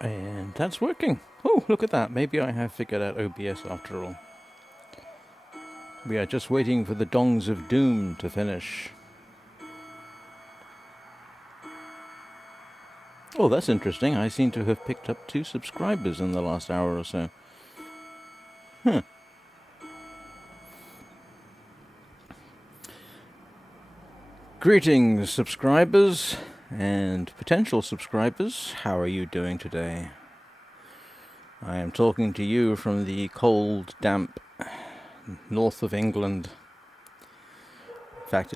And that's working. Oh, look at that. Maybe I have figured out OBS after all. We are just waiting for the Dongs of Doom to finish. Oh, that's interesting. I seem to have picked up 2 subscribers in the last hour or so. Huh. Greetings, subscribers and potential subscribers. How are you doing today? I am talking to you from the cold, damp north of England. In fact,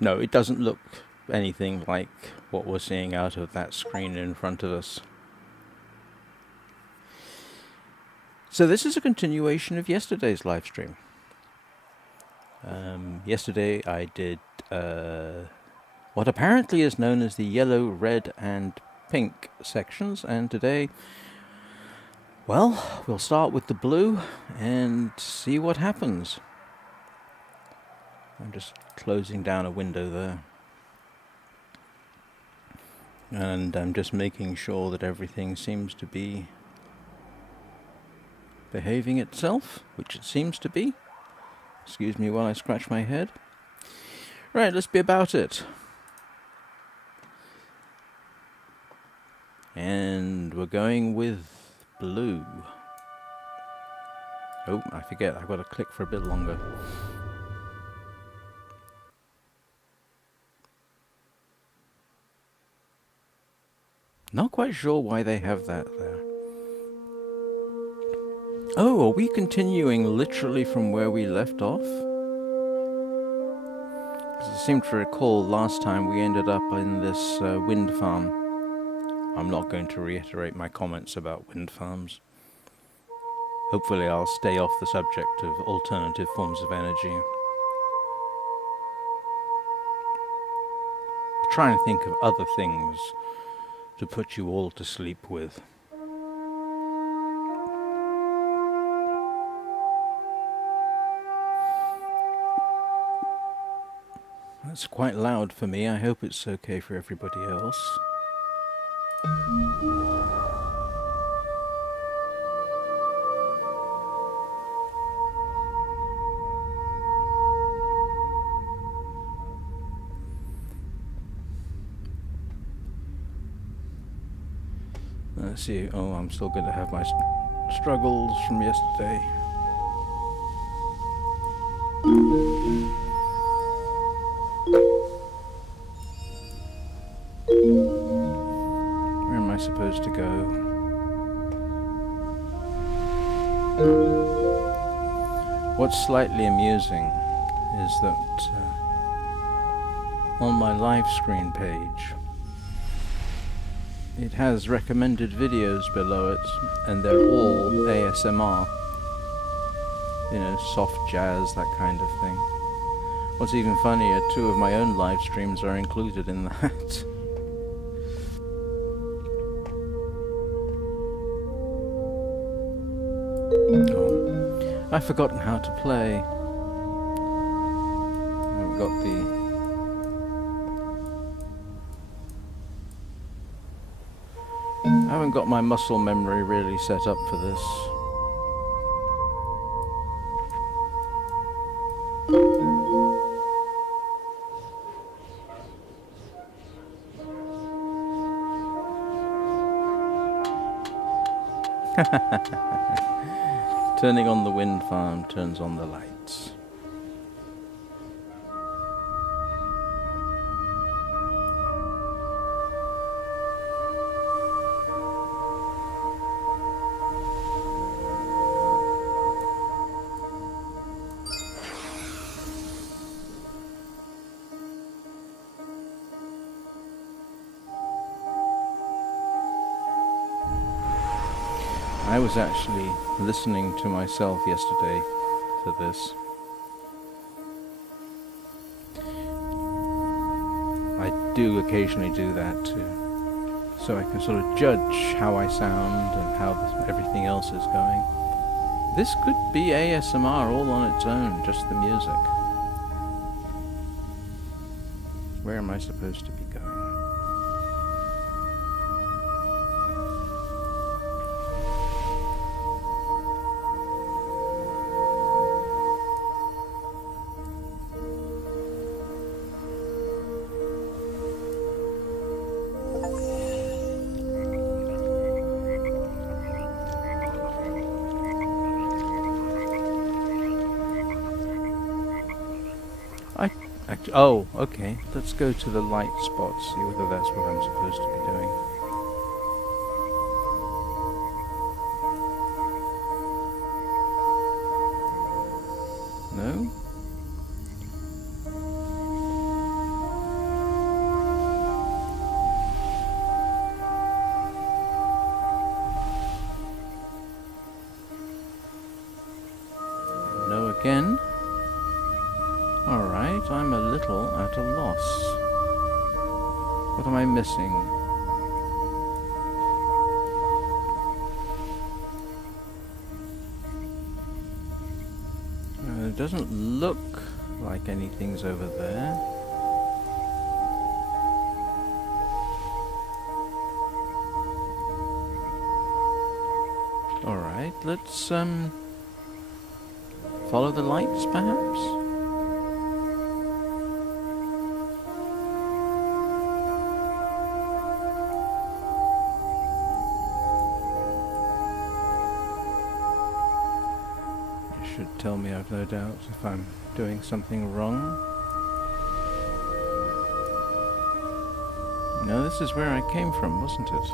it doesn't look anything like what we're seeing out of that screen in front of us. So this is a continuation of yesterday's live stream. Yesterday I did what apparently is known as the yellow, red and pink sections, and today, well, we'll start with the blue and see what happens. I'm just closing down a window there. And I'm just making sure that everything seems to be behaving itself, which it seems to be. Excuse me while I scratch my head. Right, let's be about it. And we're going with blue. Oh, I forget, I've got to click for a bit longer. Not quite sure why they have that there. Oh, are we continuing literally from where we left off? Because I seem to recall last time we ended up in this wind farm. I'm not going to reiterate my comments about wind farms. Hopefully I'll stay off the subject of alternative forms of energy. I'll try and think of other things to put you all to sleep with. That's quite loud for me. I hope it's okay for everybody else. Let's see. Oh, I'm still going to have my struggles from yesterday. Where am I supposed to go? What's slightly amusing is that on my live screen page, it has recommended videos below it, and they're all ASMR. You know, soft jazz, that kind of thing. What's even funnier, 2 of my own live streams are included in that. Oh, I've forgotten how to play. I haven't got I haven't got my muscle memory really set up for this. Turning on the wind farm turns on the lights. I was actually listening to myself yesterday for this. I do occasionally do that too, so I can sort of judge how I sound and how everything else is going. This could be ASMR all on its own, just the music. Where am I supposed to be going? Oh, okay. Let's go to the light spot, see whether that's what I'm supposed to be doing. No? No again? Alright, I'm a little at a loss. What am I missing? It doesn't look like anything's over there. Alright, let's follow the lights perhaps? Should tell me, I've no doubt, if I'm doing something wrong. No, this is where I came from, wasn't it?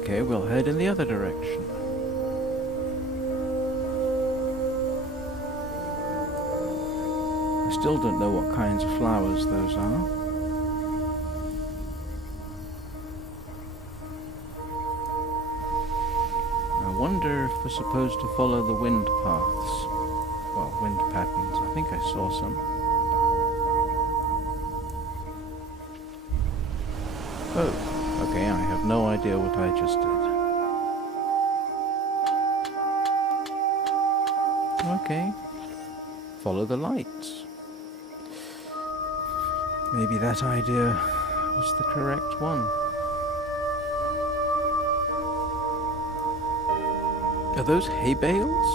Okay, we'll head in the other direction. I still don't know what kinds of flowers those are. I wonder if we're supposed to follow the wind paths. Well, wind patterns. I think I saw some. Oh, okay, I have no idea what I just did. Okay. Follow the lights. Maybe that idea was the correct one. Are those hay bales?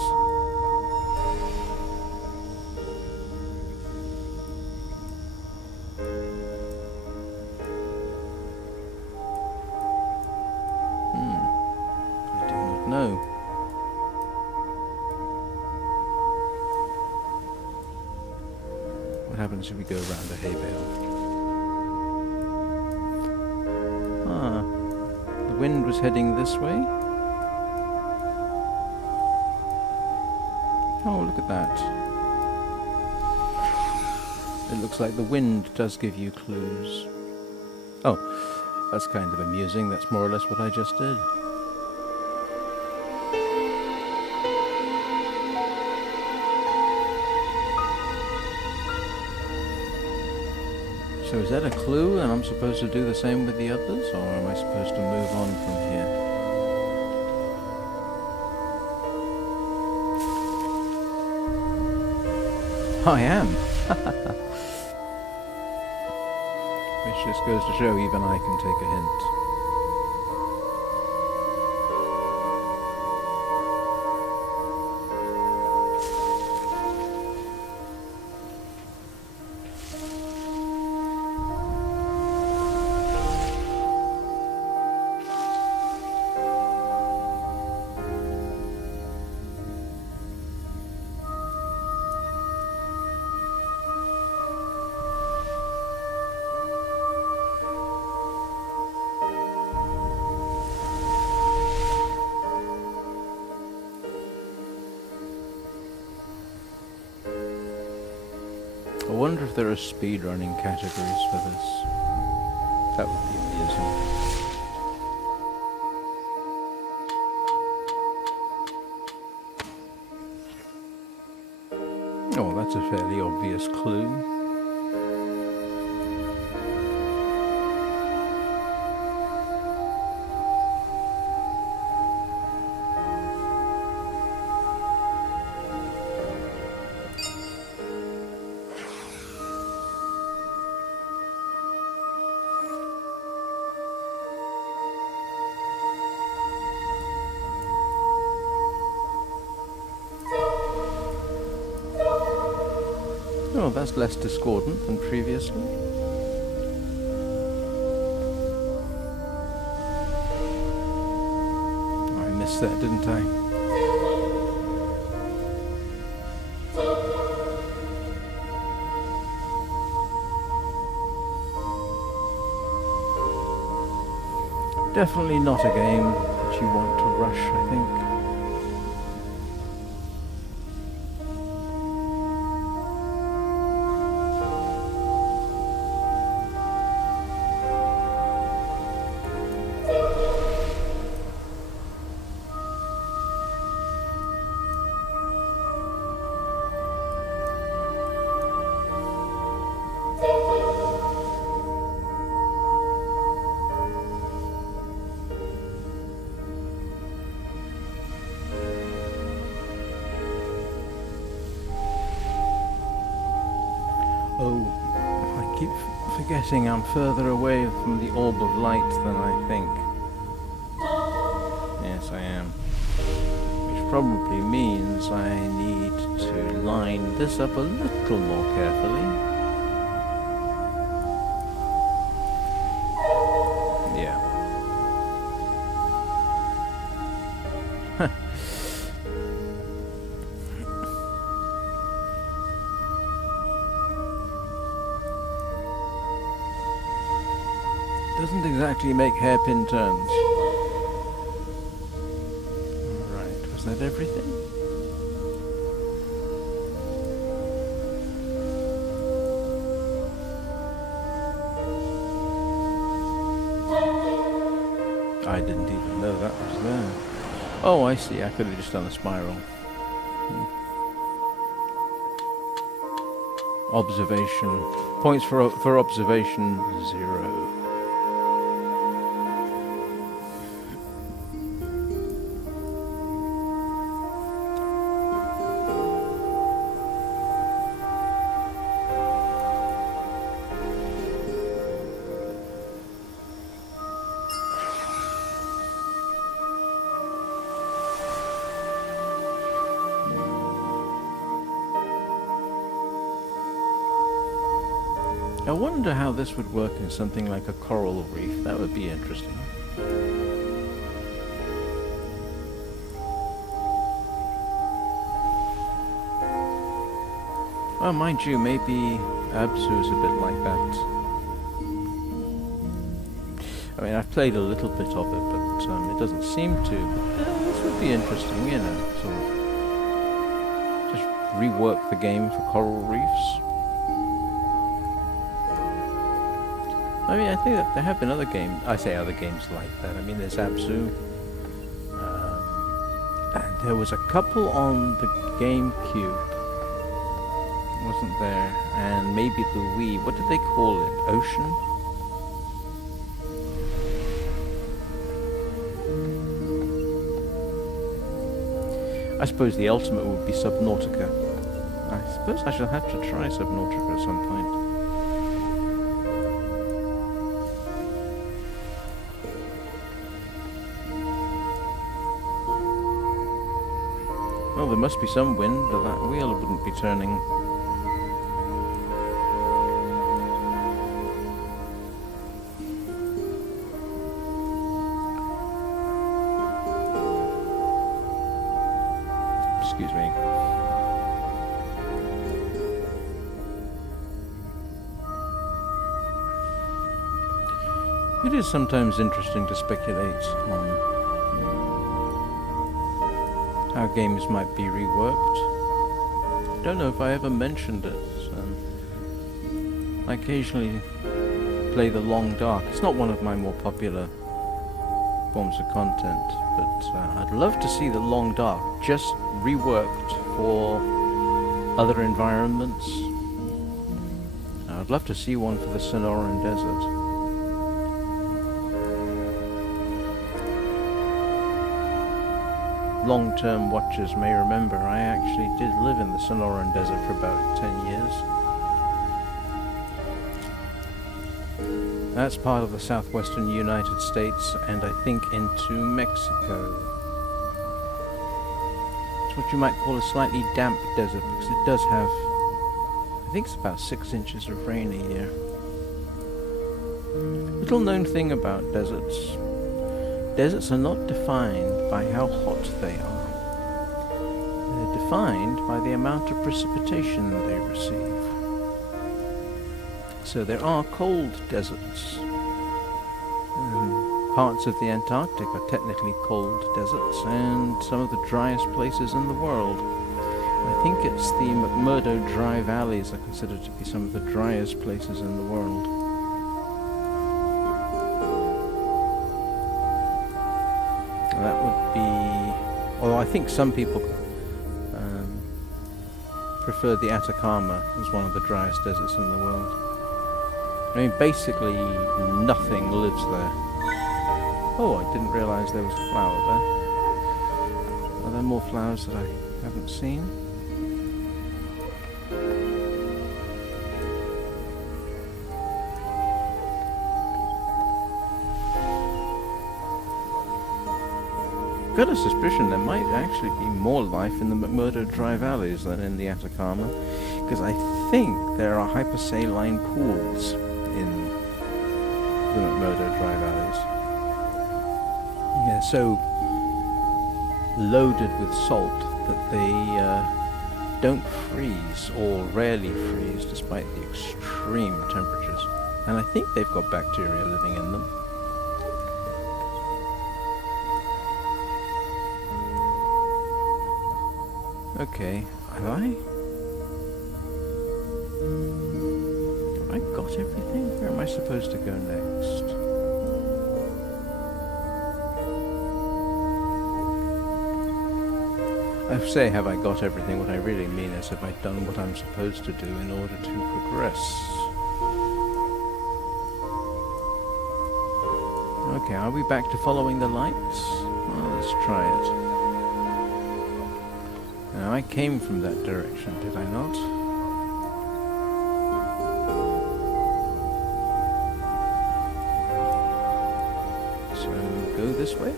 I do not know. What happens if we go around a hay bale? Ah, the wind was heading this way. Oh, look at that. It looks like the wind does give you clues. Oh, that's kind of amusing. That's more or less what I just did. So is that a clue and I'm supposed to do the same with the others, or am I supposed to move on from here? I am. Which just goes to show even I can take a hint. I wonder if there are speedrunning categories for this. That would be amusing. Oh, well, that's a fairly obvious clue. Oh, that's less discordant than previously. I missed there, didn't I? Definitely not a game that you want to rush, I think. Oh, I keep forgetting I'm further away from the orb of light than I think. Yes, I am. Which probably means I need to line this up a little more carefully. Yeah. Doesn't exactly make hairpin turns. Alright, was that everything? I didn't even know that was there. Oh, I see, I could have just done a spiral. Observation. Points for observation, 0. I wonder how this would work in something like a coral reef. That would be interesting. Oh, mind you, maybe Absu is a bit like that. I mean, I've played a little bit of it, but it doesn't seem to. But this would be interesting, you know, sort of just rework the game for coral reefs. I mean, I think that there have been other games. I say other games like that. I mean, there's Absu, and there was a couple on the GameCube, wasn't there? And maybe the Wii. What did they call it? Ocean? I suppose the ultimate would be Subnautica. I suppose I shall have to try Subnautica at some point. Well, there must be some wind, or that wheel wouldn't be turning. Excuse me. It is sometimes interesting to speculate on how games might be reworked. Don't know if I ever mentioned it. I occasionally play The Long Dark. It's not one of my more popular forms of content, but I'd love to see The Long Dark just reworked for other environments. I'd love to see one for the Sonoran Desert. Long-term watchers may remember I actually did live in the Sonoran Desert for about 10 years. That's part of the southwestern United States and I think into Mexico. It's what you might call a slightly damp desert because it does have, I think it's about 6 inches of rain a year. Little known thing about deserts. Deserts are not defined by how hot they are. They're defined by the amount of precipitation they receive. So there are cold deserts. Parts of the Antarctic are technically cold deserts, and some of the driest places in the world. I think it's the McMurdo Dry Valleys are considered to be some of the driest places in the world. That would be... Although I think some people prefer the Atacama as one of the driest deserts in the world. I mean, basically nothing lives there. Oh, I didn't realise there was a flower there. Are there more flowers that I haven't seen? Got a suspicion there might actually be more life in the McMurdo Dry Valleys than in the Atacama, because I think there are hypersaline pools in the McMurdo Dry Valleys. Yeah, so loaded with salt that they don't freeze or rarely freeze despite the extreme temperatures. And I think they've got bacteria living in them. Okay, have I got everything? Where am I supposed to go next? I say have I got everything, what I really mean is have I done what I'm supposed to do in order to progress? Okay, are we back to following the lights? Well, let's try it. Now, I came from that direction, did I not? So, go this way?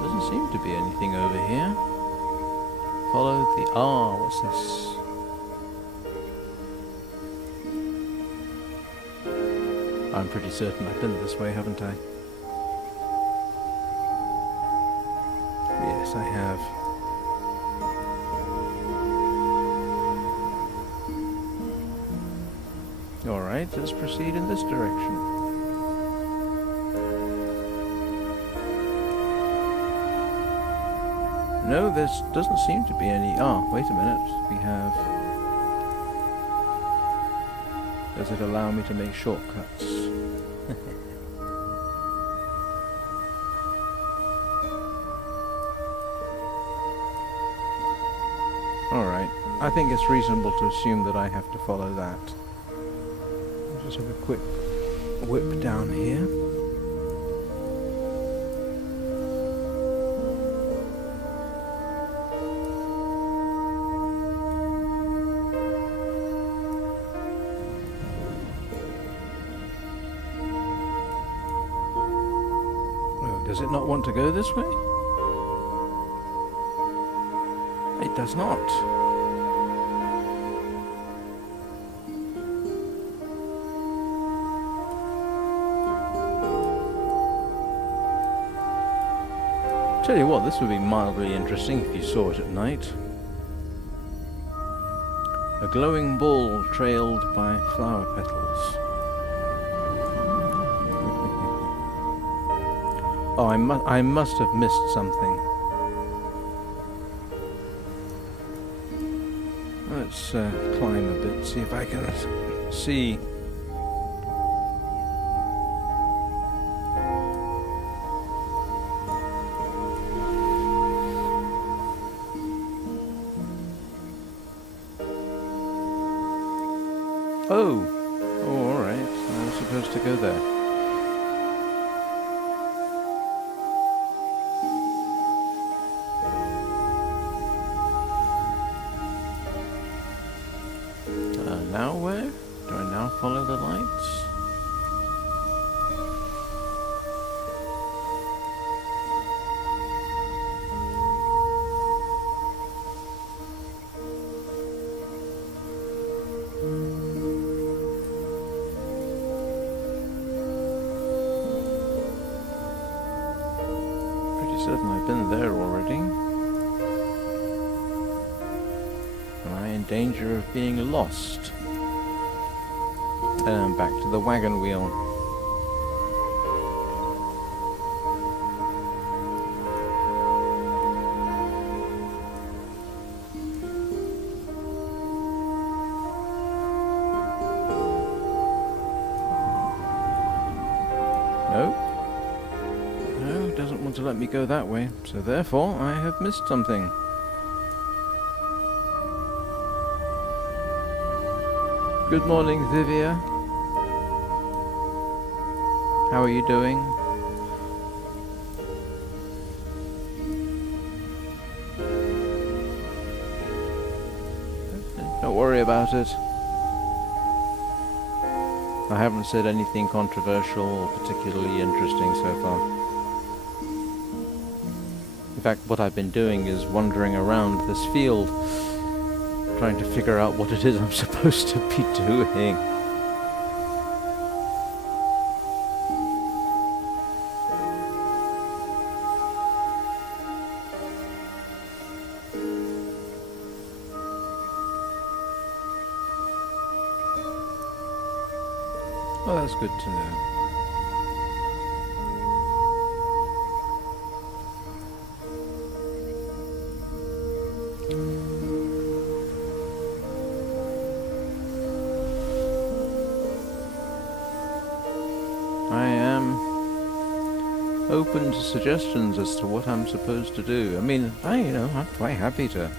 Doesn't seem to be anything over here. Follow the... Ah, what's this? I'm pretty certain I've been this way, haven't I? Yes, I have. Alright, let's proceed in this direction. No, there doesn't seem to be any... Ah, wait a minute. We have... Does it allow me to make shortcuts? Alright, I think it's reasonable to assume that I have to follow that. I'll just have a quick whip down here. Does it not want to go this way? It does not. Tell you what, this would be mildly interesting if you saw it at night. A glowing ball trailed by flower petals. Oh, I must have missed something. Let's climb a bit, see if I can see. Oh, all right. I was supposed to go there. Now where? Do I now follow the lights? been there already. Am I in danger of being lost? Back to the wagon wheel. No. No, doesn't want to let me go that way, so therefore I have missed something. Good morning, Vivia. How are you doing? Don't worry about it. I haven't said anything controversial or particularly interesting so far. In fact, what I've been doing is wandering around this field, trying to figure out what it is I'm supposed to be doing. Well, that's good to know. I am open to suggestions as to what I'm supposed to do. I mean, I'm quite happy to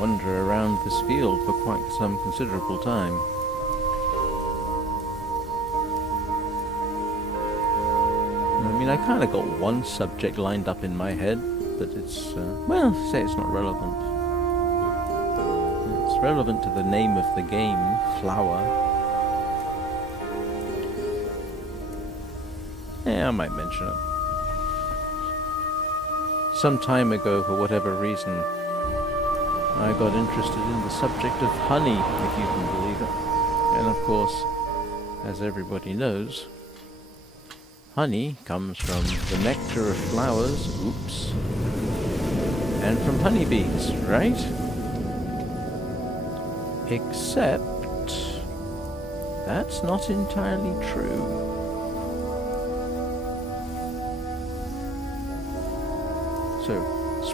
wander around this field for quite some considerable time. I mean, I kind of got one subject lined up in my head, but it's, well, say it's not relevant. It's relevant to the name of the game, Flower. Yeah, I might mention it. Some time ago, for whatever reason, I got interested in the subject of honey, if you can believe it. And of course, as everybody knows, honey comes from the nectar of flowers, oops, and from honeybees, right? Except that's not entirely true. So,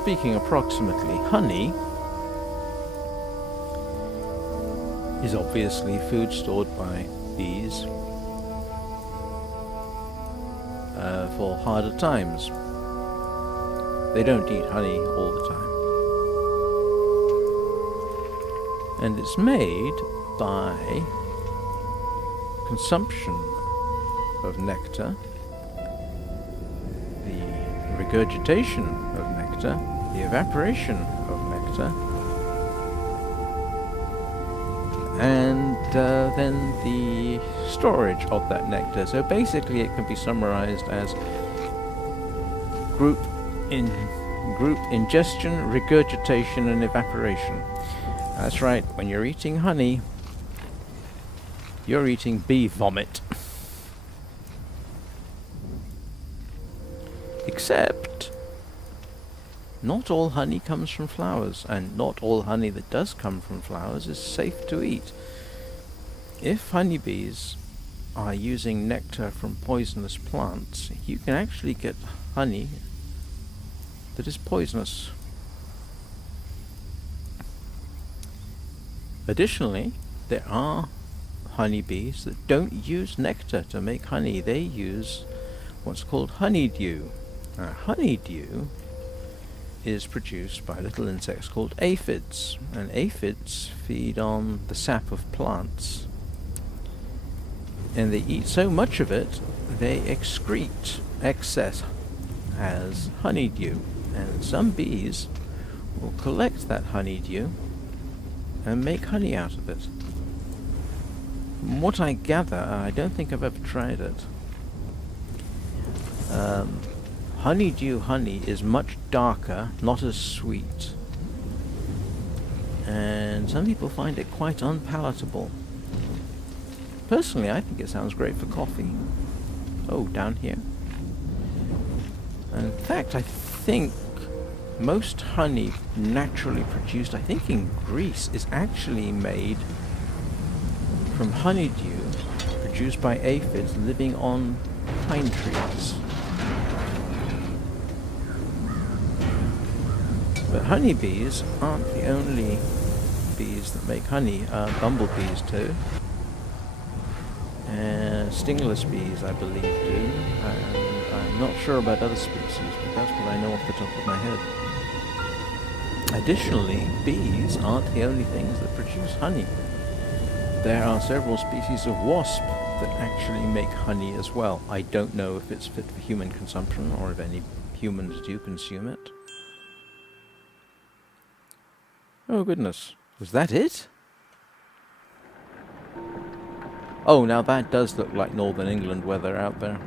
speaking approximately, honey is obviously food stored by bees for harder times. They don't eat honey all the time. And it's made by consumption of nectar, the regurgitation of nectar, the evaporation of nectar, and then the storage of that nectar. So basically it can be summarized as group ingestion, regurgitation, and evaporation. That's right, when you're eating honey, you're eating bee vomit. Except, not all honey comes from flowers, and not all honey that does come from flowers is safe to eat. If honeybees are using nectar from poisonous plants, you can actually get honey that is poisonous. Additionally, there are honeybees that don't use nectar to make honey. They use what's called honeydew. Honeydew is produced by little insects called aphids, and aphids feed on the sap of plants. And they eat so much of it, they excrete excess as honeydew. And some bees will collect that honeydew and make honey out of it. From what I gather, I don't think I've ever tried it. Honeydew honey is much darker, not as sweet, and some people find it quite unpalatable. Personally, I think it sounds great for coffee. Oh, down here. In fact, I think most honey naturally produced, I think in Greece, is actually made from honeydew produced by aphids living on pine trees. But honeybees aren't the only bees that make honey. Bumblebees do. And stingless bees, I believe, do. And I'm not sure about other species, but that's what I know off the top of my head. Additionally, bees aren't the only things that produce honey. There are several species of wasp that actually make honey as well. I don't know if it's fit for human consumption or if any humans do consume it. Oh goodness, was that it? Oh, now that does look like Northern England weather out there.